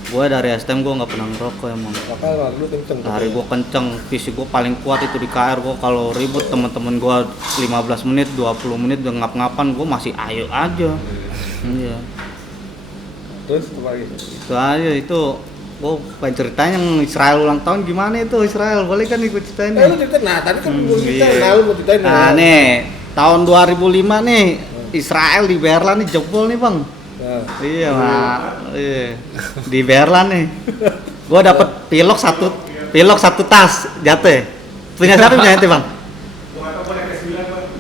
Gua dari STM gua nggak pernah ngerokok emang. Makanya lari lu kenceng. Lari gua kenceng, fisik gua paling kuat itu di KR. Gua kalau ribut teman-teman gua 15 menit, 20 menit udah ngap-ngapan, gua masih ayo aja. Iya. Terus apa lagi? Itu aja itu. Gua pengen ceritain yang Israel ulang tahun gimana itu Israel, boleh kan ikut ceritain? Lu ceritain, nah tadi kan belum ceritain, Iya. nah lu mau ceritain Nah nih, tahun 2005 nih, Israel di Berlin nih jebol nih bang. Nah, Iya mak, iya. Di Berlin nih. Gua dapet pilok satu tas jatuh. Punya siapa punya itu bang?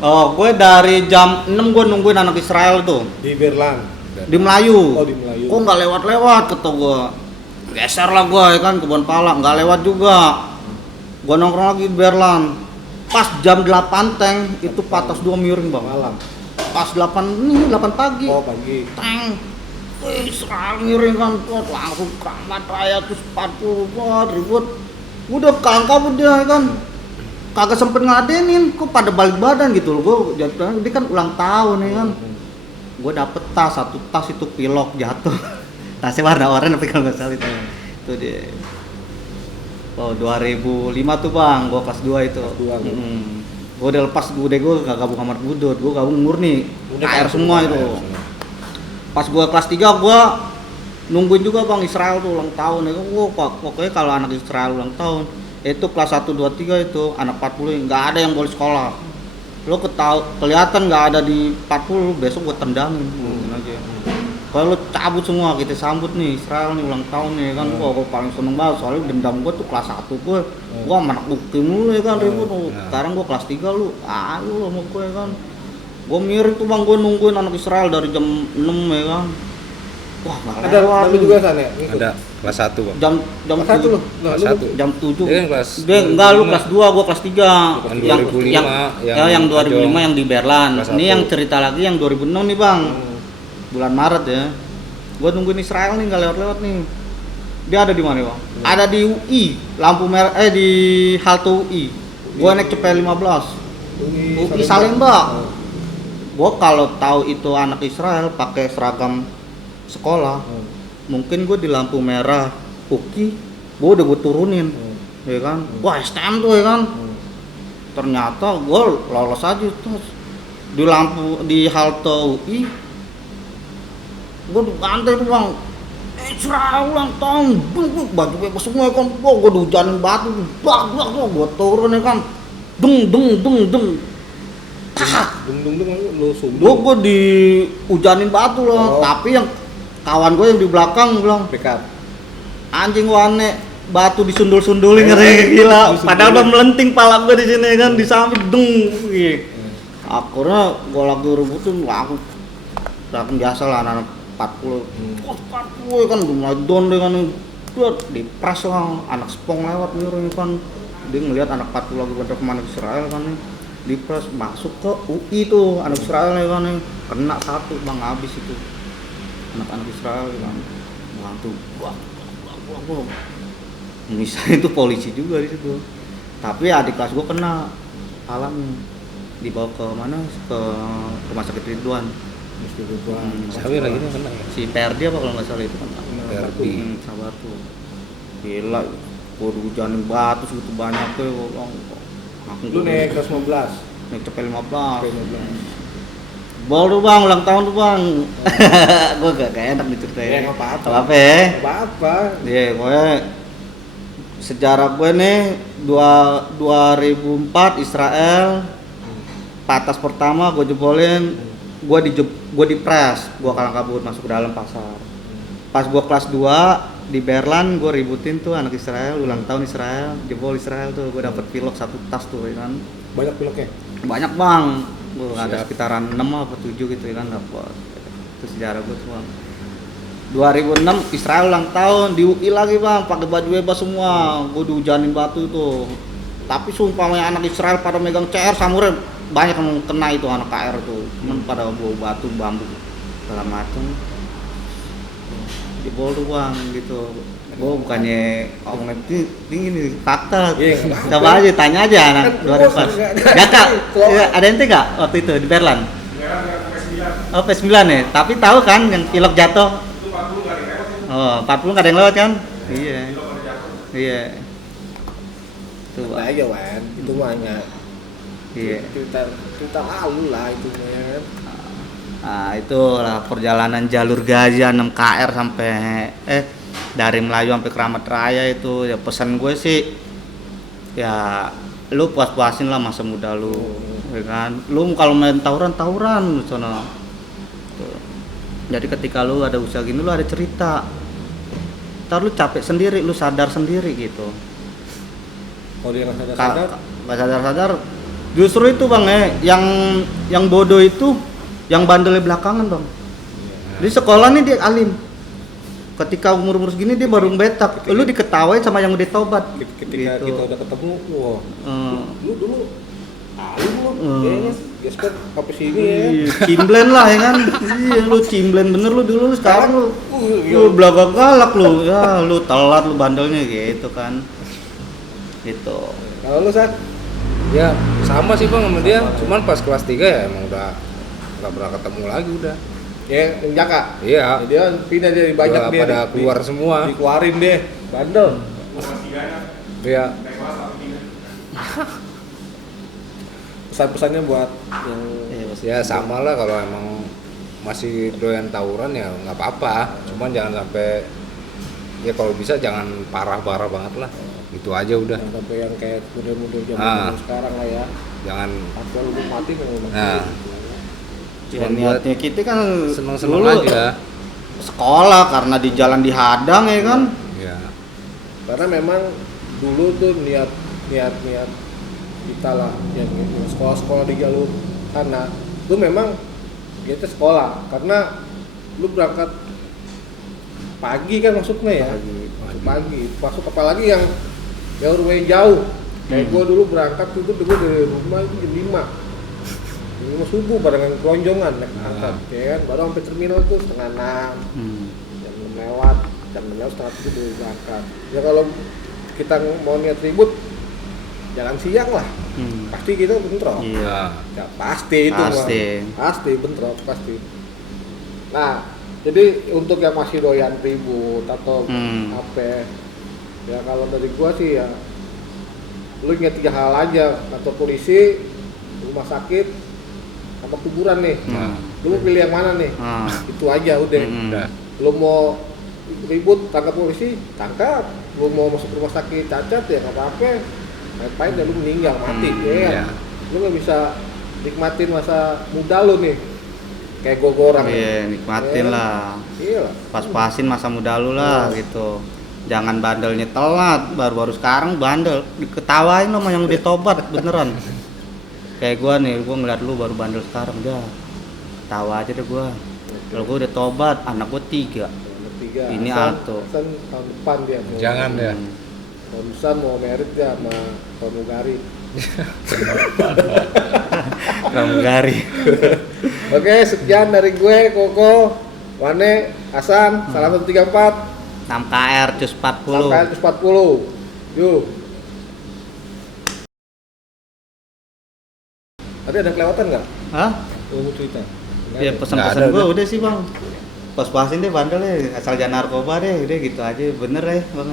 Oh, gue dari jam 6 gue nungguin anak Israel tuh di Berlin. di Melayu. Oh, di Melayu. Kok nggak lewat-lewat kata gue. Geser lah gue ya kan kebun pala, nggak lewat juga. Gue nongkrong lagi di Berlin. Pas jam 8 teng itu patas 2 miring bang. Malam. Pas 8 pagi. Oh, pagi. Teng. Israel miring kan tuh langsung keramat raya tuh sepatu buat ribut. Udah kabut dia kan. Kagak sempet ngadenin, kok pada balik badan gitu loh. Gue jatuh, dia kan ulang tahun ya kan. Gue dapet tas, satu tas itu pilok jatuh. Tasnya warna oranye tapi kalau nggak salah itu dia. Oh 2005 tuh bang, gue kelas 2 itu. Kelas 2 lu. Gue udah lepas gue gak gabung kamar budut, gue gabung murni. KR semua itu. Pas gue kelas 3 gue nungguin juga bang Israel tuh ulang tahun ya. Pokoknya kalau anak Israel ulang tahun itu kelas 1, 2, 3 itu anak 40 nggak ada yang boleh sekolah. Lo kelihatan nggak ada di 40 besok gue tendangin aja. Kalau lo cabut semua kita sambut nih Israel nih ulang tahun nih kan. Gue paling seneng banget soalnya dendam gue tuh kelas 1 gue anak ukim lu ya kan ribut. Sekarang gue kelas 3 lu ayo sama gue ya kan. Gue miring tuh bang, gue nungguin anak Israel dari jam 6 ya kan. Wah nggak Ada lewat lu nih. juga sana ya? Ngikut? Ada kelas 1 bang. Jam Kelas satu 7. lu? Nah, Kelas lu 1. Jam 7. Dia kan kelas Dia enggak lu 2005. kelas 2, gua kelas 3. Yang 2005 yang 2005 Ajong. yang di Berlin. Kelas Ini 1. yang cerita lagi yang 2006 nih, Bang. Bulan Maret ya. Gua nungguin Israel nih enggak lewat-lewat nih. Dia ada di mana, Bang? Ada di UI, lampu merah di halte UI. Gua naik cepet 15. UI Salemba. Gua kalau tahu itu anak Israel pakai seragam sekolah, mungkin gue di lampu merah Uki, gue udah gue turunin, ya kan? Wah STM tuh ya kan? Ternyata gue lolos aja terus di lampu di halte UI, gue dibantai tuh bang, Israel ulang tahun, baju bebas semua ya kan? Gue dihujanin batu, gue turun ya kan? Deng, Dung lu sumbung. gue dihujanin batu loh, tapi yang kawan gue yang di belakang bilang backup. anjing wane batu disundul-sundulin ngeri gila. Padahal udah melenting pala gue di sini kan di samping deng. Akhirnya gue lagi rebutin aku biasa lah anak 40. 40 kan udah mulai down dengan di pras lah anak spong lewat miring kan. Dia ngelihat anak 40 lagi pada kemana Israel kan nih. Di pras masuk ke UI tuh anak Israel ya kan nih. Kena satu bang habis itu. Anak-anak Israel kan bantu wah misalnya itu polisi juga di situ, tapi adik kelas gua kena alamnya dibawa ke mana ke rumah sakit Ridwan. Siapa lagi nih kena ya? Si Perdi apa kalau nggak salah itu kan Perdi. sabar tuh gila gua hujanin batu segitu banyak tuh Lu naik kelas 15. naik cepet 15 bol tuh bang, ulang tahun tuh bang. Gue gak enak diceritain. Ya nggak apa-apa. Apa ya? Apa-apa. Iya, gue sejarah gue nih 2004 Israel patas pertama gue jebolin, gue dipres, gue kalang kabut masuk ke dalam pasar. Pas gue kelas 2 di Berlin gue ributin tuh anak Israel ulang tahun Israel, jebol Israel tuh gue dapet pilok satu tas tuh ya kan. Banyak piloknya. Banyak bang, gue ada sekitaran 6 apa 7 gitu ya kan dapat. Itu sejarah gue tuh bang. 2006 Israel ulang tahun di UI lagi bang, pakai baju bebas semua, gue dihujanin batu itu. Tapi sumpah anak Israel pada megang CR samurai banyak yang kena itu anak KR tuh, cuman pada bawa batu bambu segala macem dibawa doang gitu. Gua bukannya omongin ini nih fakta. Iya, Coba aja tanya aja anak Kan 2004. enggak- Enggak Kak, iya, ada ente enggak waktu itu di Berlan? Oh P9 ya, tapi tahu kan yang pilot jatuh? Oh 40 nggak ada yang lewat kan? Iya. Iya. Tuh. Nah, aja Wan, itu mah hanya Iya. cerita lalu lah itu ya. Nah, itulah perjalanan jalur Gajah 6 KR sampai dari Melayu sampai Keramat Raya itu ya pesan gue sih ya lu puas-puasin lah masa muda lu ya kan. Lu kalau main tawuran lu sono. Tuh. Jadi ketika lu ada usaha gini lu ada cerita. Ntar lu capek sendiri, lu sadar sendiri gitu. Kalau dia nggak sadar, Nggak sadar justru itu bang yang bodoh itu yang bandelnya belakangan bang. Di sekolah nih dia alim, ketika umur segini dia baru betak, lu diketawain sama yang udah tobat ketika gitu. kita udah ketemu, wah, Hmm. lu dulu alim lu, Hmm. ya kan, gesper sampai sini ya. Iya, cimblen lah ya kan. Iya lu cimblen bener lu dulu, sekarang lu lu belakang galak lu. Ya lu telat lu bandelnya gitu kan. Gitu. Kalau lu Sat, Ya sama sih bang sama dia, cuman pas kelas 3 ya emang udah nggak pernah ketemu lagi udah. ya yang Jaka, Iya. ya, dia pindah dari banyak Udah dia pada keluar semua. dikeluarin deh, bandel. Iya. Pesan-pesannya buat yang Ya sama lah kalau emang masih doyan tawuran ya nggak apa-apa, cuman jangan sampai ya kalau bisa jangan parah-parah banget lah, itu aja udah. yang sampai yang kayak model-model zaman Ah. sekarang lah ya. Jangan Asal lu mati kan lu mati. Nah. Ya Cuman niatnya kita kan seneng-seneng dulu aja. sekolah karena di jalan dihadang ya kan. Ya. Karena memang dulu tuh niat kita lah yang sekolah di jalur sana lu memang kita sekolah karena lu berangkat pagi kan masuknya ya pagi masuk apalagi yang rumahnya jauh kayak gua dulu berangkat itu gua dari rumah itu jam 5 subuh barengan kelonjongan naik angkot ya kan baru sampai terminal tuh setengah 6 jam 6 lewat jam 6 lewat setengah 7 baru berangkat ya kalau kita mau niat ribut jalan siang lah pasti kita bentrok. Iya. Ya, pasti itu pasti bentrok pasti. Nah jadi untuk yang masih doyan ribut atau apa ya kalau dari gua sih ya lu ingat 3 hal aja, kantor polisi, rumah sakit, sama kuburan nih. Lu mau pilih yang mana nih? Itu aja udah. Lu mau ribut tangkap polisi, tangkap. Lu mau masuk rumah sakit cacat ya nggak apa-apa. Ngapain ya lu meninggal mati ya. Lu nggak bisa nikmatin masa muda lu nih. Kayak gua orang. Iya, nikmatin lah. Iya. Pas-pasin masa muda lu lah gitu. Jangan bandelnya telat, baru-baru sekarang bandel. Diketawain sama yang udah tobat beneran. Kayak gua nih, gua ngeliat lu baru bandel sekarang dah. Ketawa aja deh gua. Kalau gua udah tobat, anak gua 3. Ini Alto. Tahun depan dia. Jangan ya. Barusan mau merit ya sama pramugari. Pramugari. Oke, sekian dari gue, Koko, Wane, Hasan, salam 134. 6 KR cus 40. Sampai 140. Yuk. Tadi ada kelewatan nggak? Hah? Lu mau cerita? Nggak Ya ada? pesan-pesan Nggak ada, gua udah. udah sih bang. Pas-pasin deh bandelnya, asal jangan narkoba deh, udah gitu aja bener ya bang.